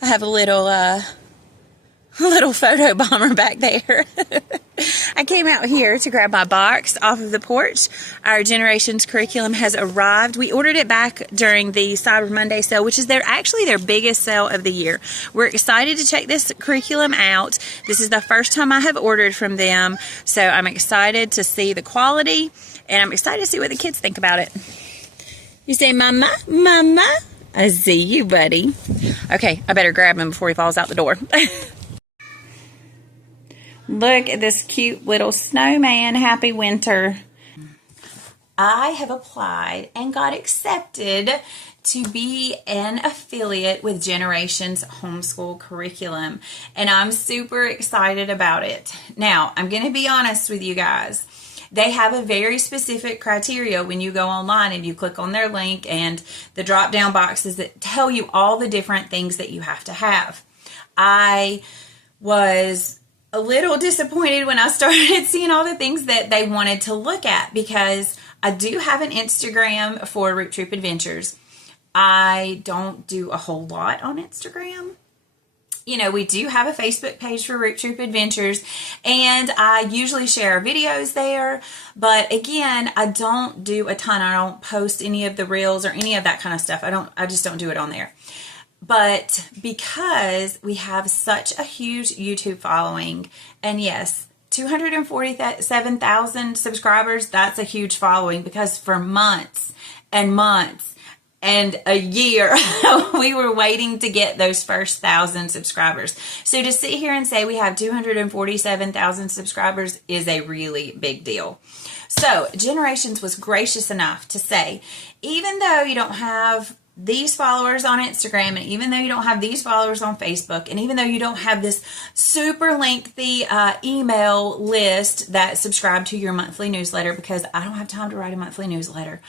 I have a little photo bomber back there. I came out here to grab my box off of the porch. Our Generations curriculum has arrived. We ordered it back during the Cyber Monday sale, which is actually their biggest sale of the year. We're excited to check this curriculum out. This is the first time I have ordered from them, so I'm excited to see the quality, and I'm excited to see what the kids think about it. You say, Mama, Mama? I see you, buddy. Okay, I better grab him before he falls out the door. Look at this cute little snowman. Happy winter. I have applied and got accepted to be an affiliate with Generations Homeschool Curriculum, and I'm super excited about it. Now, I'm going to be honest with you guys. They have a very specific criteria when you go online and you click on their link and the drop down boxes that tell you all the different things that you have to have. I was a little disappointed when I started seeing all the things that they wanted to look at, because I do have an Instagram for Root Troop Adventures. I don't do a whole lot on Instagram. You know, we do have a Facebook page for Root Troop Adventures, and I usually share videos there. But again, I don't do a ton. I don't post any of the reels or any of that kind of stuff. I just don't do it on there. But because we have such a huge YouTube following, and yes, 247,000 subscribers, that's a huge following, because for months and months and a year, we were waiting to get those first 1,000 subscribers. So to sit here and say we have 247,000 subscribers is a really big deal. So Generations was gracious enough to say, even though you don't have these followers on Instagram, and even though you don't have these followers on Facebook, and even though you don't have this super lengthy email list that subscribe to your monthly newsletter, because I don't have time to write a monthly newsletter,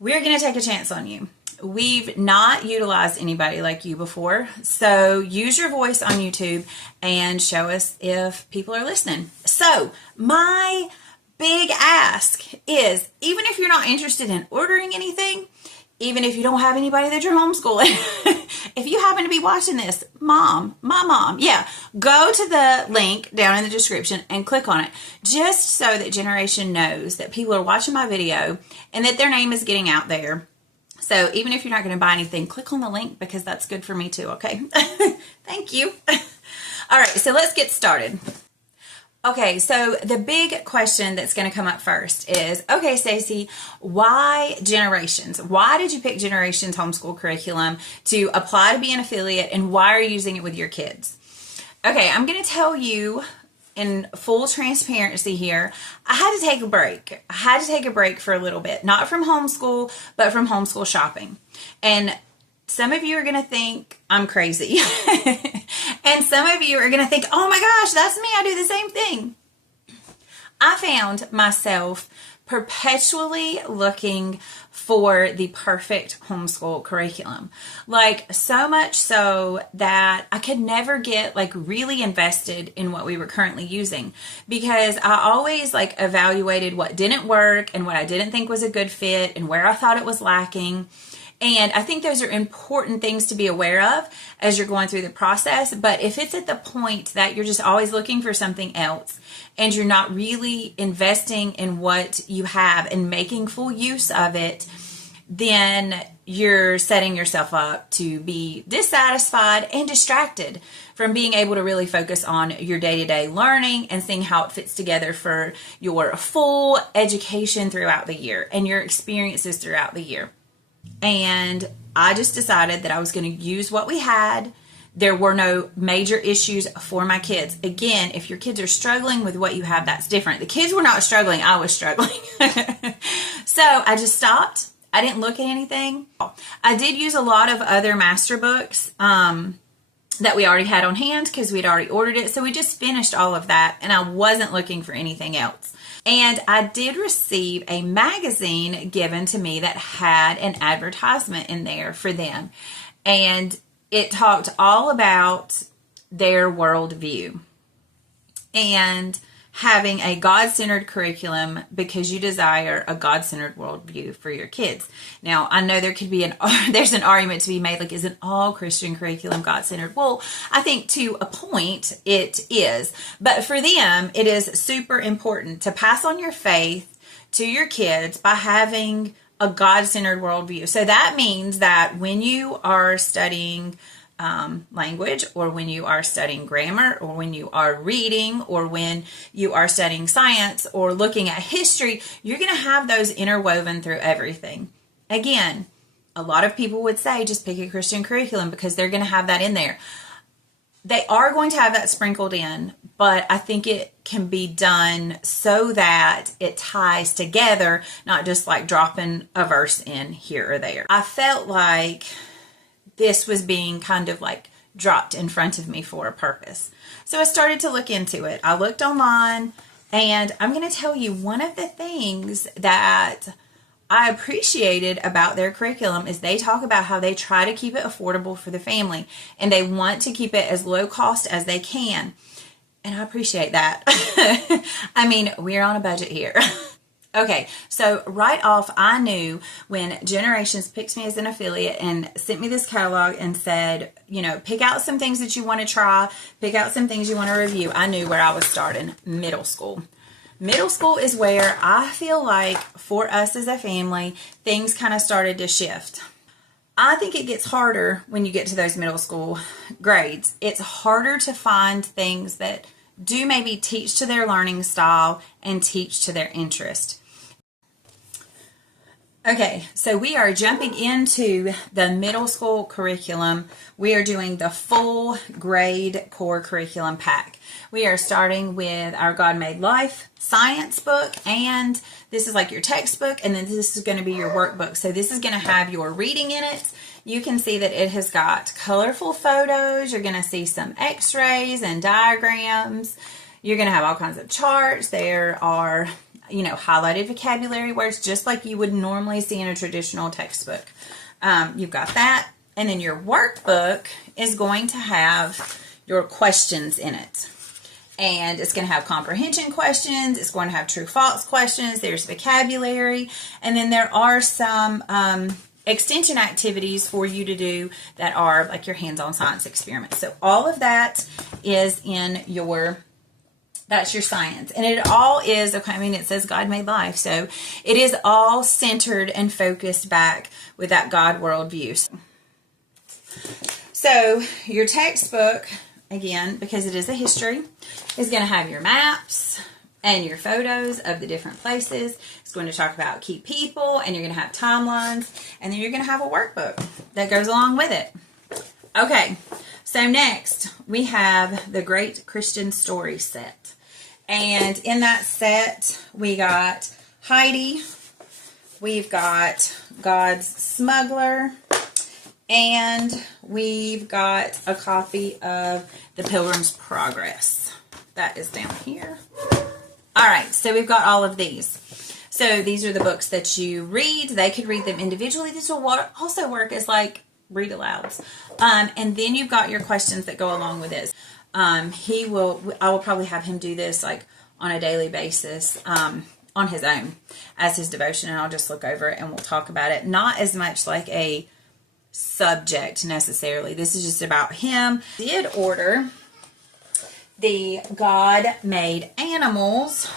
we're going to take a chance on you. We've not utilized anybody like you before, so use your voice on YouTube and show us if people are listening. So my big ask is, even if you're not interested in ordering anything, even if you don't have anybody that you're homeschooling, if you happen to be watching this, my mom, yeah, go to the link down in the description and click on it, just so that Generation knows that people are watching my video and that their name is getting out there. So even if you're not going to buy anything, click on the link, because that's good for me too, okay? Thank you. All right, so let's get started. Okay, so the big question that's going to come up first is, okay, Stacey, why Generations? Why did you pick Generations Homeschool Curriculum to apply to be an affiliate, and why are you using it with your kids? Okay, I'm going to tell you in full transparency here, I had to take a break. I had to take a break for a little bit, not from homeschool, but from homeschool shopping. And some of you are going to think I'm crazy. And some of you are going to think, oh my gosh, that's me. I do the same thing. I found myself perpetually looking for the perfect homeschool curriculum. Like, so much so that I could never get really invested in what we were currently using, because I always evaluated what didn't work and what I didn't think was a good fit and where I thought it was lacking. And I think those are important things to be aware of as you're going through the process. But if it's at the point that you're just always looking for something else and you're not really investing in what you have and making full use of it, then you're setting yourself up to be dissatisfied and distracted from being able to really focus on your day-to-day learning and seeing how it fits together for your full education throughout the year and your experiences throughout the year. And I just decided that I was going to use what we had. There were no major issues for my kids. Again, if your kids are struggling with what you have, that's different. The kids were not struggling. I was struggling. So I just stopped. I didn't look at anything. I did use a lot of other master books that we already had on hand, because we'd already ordered it. So we just finished all of that, and I wasn't looking for anything else. And I did receive a magazine given to me that had an advertisement in there for them. And it talked all about their worldview. And having a God-centered curriculum because you desire a God-centered worldview for your kids. Now, I know there could be there's an argument to be made, like, isn't all Christian curriculum God-centered? Well, I think to a point it is, but for them, it is super important to pass on your faith to your kids by having a God-centered worldview. So that means that when you are studying language, or when you are studying grammar, or when you are reading, or when you are studying science or looking at history, you're going to have those interwoven through everything. Again, a lot of people would say just pick a Christian curriculum because they're going to have that in there. They are going to have that sprinkled in, but I think it can be done so that it ties together, not just like dropping a verse in here or there. I felt like this was being kind of like dropped in front of me for a purpose. So I started to look into it. I looked online, and I'm going to tell you one of the things that I appreciated about their curriculum is they talk about how they try to keep it affordable for the family, and they want to keep it as low cost as they can. And I appreciate that. I mean, we're on a budget here. Okay, so right off, I knew when Generations picked me as an affiliate and sent me this catalog and said, you know, pick out some things that you want to try, pick out some things you want to review, I knew where I was starting: middle school. Middle school is where I feel like for us as a family, things kind of started to shift. I think it gets harder when you get to those middle school grades. It's harder to find things that do maybe teach to their learning style and teach to their interest. Okay, so we are jumping into the middle school curriculum. We are doing the full grade core curriculum pack. We are starting with our God Made Life science book, and this is like your textbook, and then this is going to be your workbook. So this is going to have your reading in it. You can see that it has got colorful photos. You're going to see some x-rays and diagrams. You're going to have all kinds of charts. There are, you know, highlighted vocabulary words just like you would normally see in a traditional textbook. You've got that. And then your workbook is going to have your questions in it. And it's going to have comprehension questions. It's going to have true-false questions. There's vocabulary. And then there are some extension activities for you to do that are like your hands-on science experiments. So all of that is in your... That's your science. And it all is, okay, I mean, it says God Made Life. So it is all centered and focused back with that God worldview. So your textbook, again, because it is a history, is going to have your maps and your photos of the different places. It's going to talk about key people, and you're going to have timelines, and then you're going to have a workbook that goes along with it. Okay, so next we have the Great Christian Story set. And in that set, we got Heidi, we've got God's Smuggler, and we've got a copy of The Pilgrim's Progress. That is down here. All right, so we've got all of these. So these are the books that you read. They could read them individually. This will also work as like read alouds. And then you've got your questions that go along with this. I will probably have him do this like on a daily basis on his own as his devotion, and I'll just look over it and we'll talk about it. Not as much like a subject necessarily. This is just about him. I did order the God Made Animals.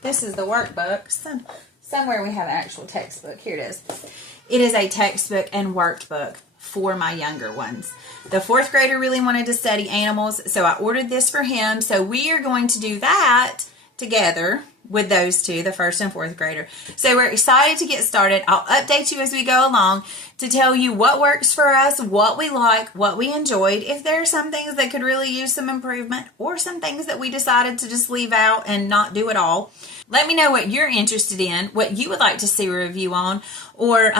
This is the workbook. Somewhere we have an actual textbook. Here it is. It is a textbook and workbook for my younger ones. The fourth grader really wanted to study animals, so I ordered this for him. So we are going to do that together with those two, the first and fourth grader. So we're excited to get started. I'll update you as we go along to tell you what works for us, what we like, what we enjoyed, if there are some things that could really use some improvement, or some things that we decided to just leave out and not do at all. Let me know what you're interested in, what you would like to see a review on, or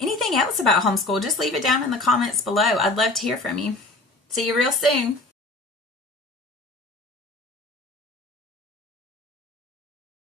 anything else about homeschool. Just leave it down in the comments below. I'd love to hear from you. See you real soon.